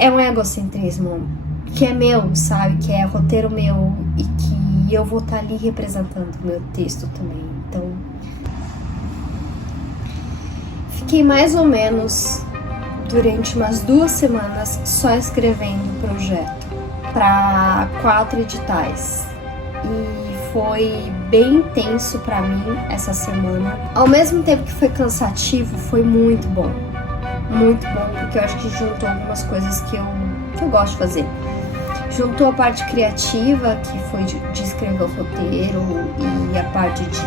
é um egocentrismo que é meu, sabe? Que é roteiro meu e que eu vou estar ali representando o meu texto também. Então, fiquei mais ou menos durante umas 2 semanas só escrevendo o projeto para 4 editais. E foi bem intenso para mim essa semana. Ao mesmo tempo que foi cansativo, foi muito bom. Muito bom, porque eu acho que juntou algumas coisas que eu gosto de fazer. Juntou a parte criativa, que foi de escrever o roteiro, e a parte de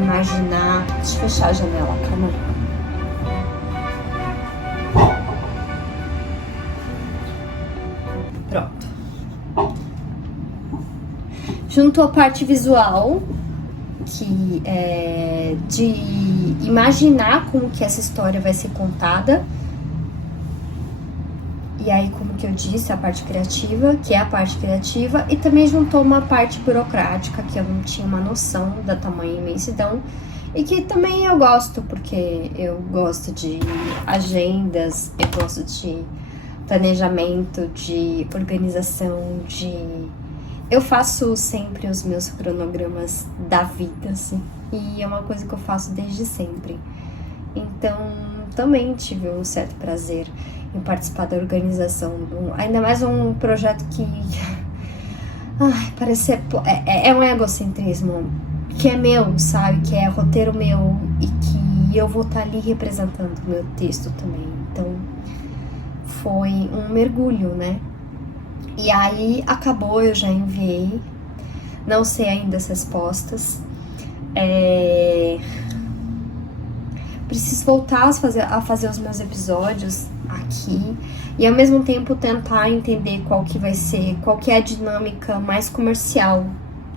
imaginar. Deixa eu fechar a janela, calma aí. Pronto. Juntou a parte visual, que é de imaginar como que essa história vai ser contada. E aí, como que eu disse, a parte criativa, que é a parte criativa, e também juntou uma parte burocrática, que eu não tinha uma noção da tamanha imensidão, e que também eu gosto, porque eu gosto de agendas, eu gosto de planejamento, de organização, eu faço sempre os meus cronogramas da vida, assim, e é uma coisa que eu faço desde sempre. Então, também tive um certo prazer em participar da organização, ainda mais um projeto que parece ser, é um egocentrismo que é meu, sabe? Que é roteiro meu e que eu vou estar ali representando o meu texto também. Então, foi um mergulho, né? E aí, acabou, eu já enviei, não sei ainda as respostas, preciso voltar a fazer os meus episódios aqui e ao mesmo tempo tentar entender qual que é a dinâmica mais comercial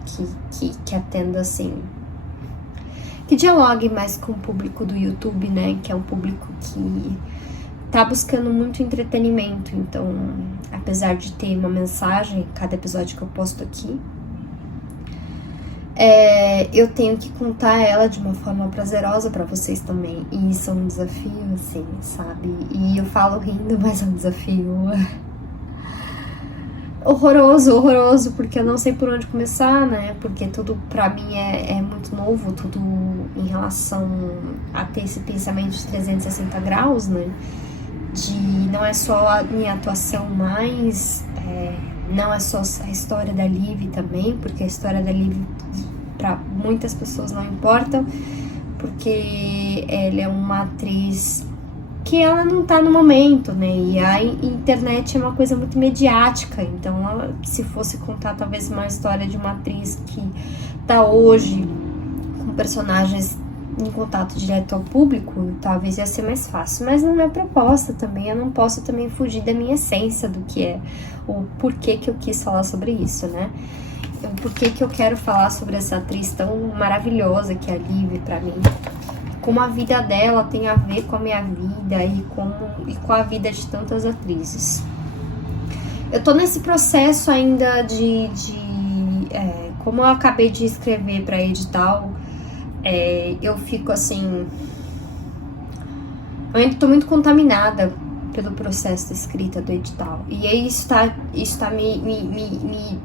que atenda assim, que dialogue mais com o público do YouTube, né? Que é um público que tá buscando muito entretenimento. Então, apesar de ter uma mensagem em cada episódio que eu posto aqui, eu tenho que contar ela de uma forma prazerosa pra vocês também. E isso é um desafio, assim, sabe? E eu falo rindo, mas é um desafio horroroso, porque eu não sei por onde começar, né? Porque tudo pra mim é muito novo, tudo em relação a ter esse pensamento de 360 graus, né? Não é só a minha atuação, mas não é só a história da Liv também, porque a história da Liv para muitas pessoas não importa, porque ela é uma atriz que ela não tá no momento, né? E a internet é uma coisa muito mediática, então se fosse contar talvez uma história de uma atriz que tá hoje com personagens em contato direto ao público, talvez ia ser mais fácil, mas não é proposta também, eu não posso também fugir da minha essência do que é o porquê que eu quis falar sobre isso, né? O porquê que eu quero falar sobre essa atriz tão maravilhosa que é a Liv pra mim, como a vida dela tem a ver com a minha vida e com a vida de tantas atrizes. Eu tô nesse processo ainda como eu acabei de escrever pra edital, eu fico assim, eu ainda tô muito contaminada pelo processo de escrita do edital, e aí isso tá me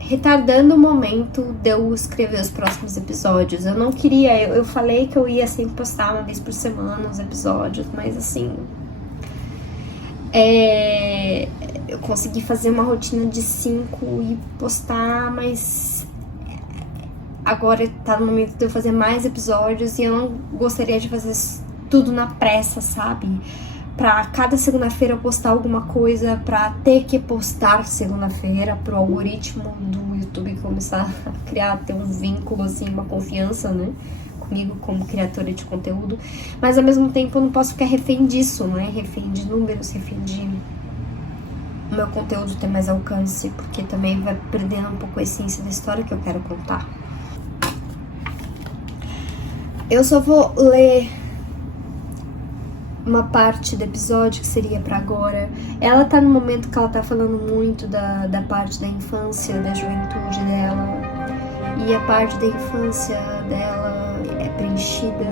retardando o momento de eu escrever os próximos episódios. Eu não queria, eu falei que eu ia sempre postar uma vez por semana os episódios, mas assim, eu consegui fazer uma rotina de 5 e postar, mas agora tá no momento de eu fazer mais episódios e eu não gostaria de fazer tudo na pressa, sabe? Pra cada segunda-feira eu postar alguma coisa, pra ter que postar segunda-feira, pro algoritmo do YouTube começar a ter um vínculo, assim, uma confiança, né? Comigo como criadora de conteúdo. Mas ao mesmo tempo eu não posso ficar refém disso, né? Refém de números, refém de o meu conteúdo ter mais alcance, porque também vai perdendo um pouco a essência da história que eu quero contar. Eu só vou ler uma parte do episódio que seria pra agora. Ela tá no momento que ela tá falando muito da parte da infância, da juventude dela, e a parte da infância dela é preenchida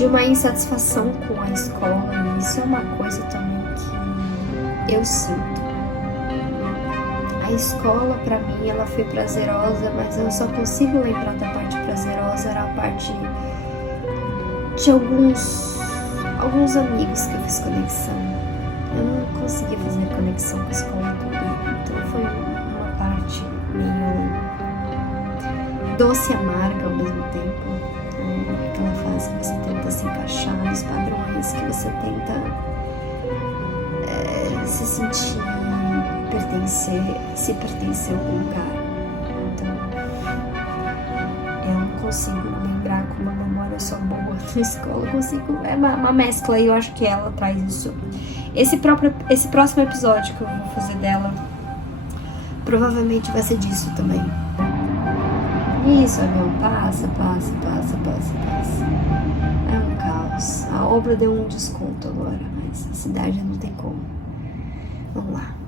de uma insatisfação com a escola, e isso é uma coisa também que eu sinto. A escola, pra mim, ela foi prazerosa, mas eu só consigo lembrar da parte prazerosa, era a parte de alguns amigos que eu fiz conexão. Eu não consegui fazer conexão com a escola pública, então foi uma parte meio doce e amarga ao mesmo tempo. Aquela fase que você tenta se encaixar nos padrões, que você tenta se sentir pertencer a algum lugar. Então, eu não consigo lembrar com uma memória só boa na escola. Eu consigo, é uma mescla, e eu acho que ela traz isso. Esse próximo episódio que eu vou fazer dela provavelmente vai ser disso também. Isso, avião, passa. É um caos. A obra deu um desconto agora, mas a cidade não tem como. Vamos lá.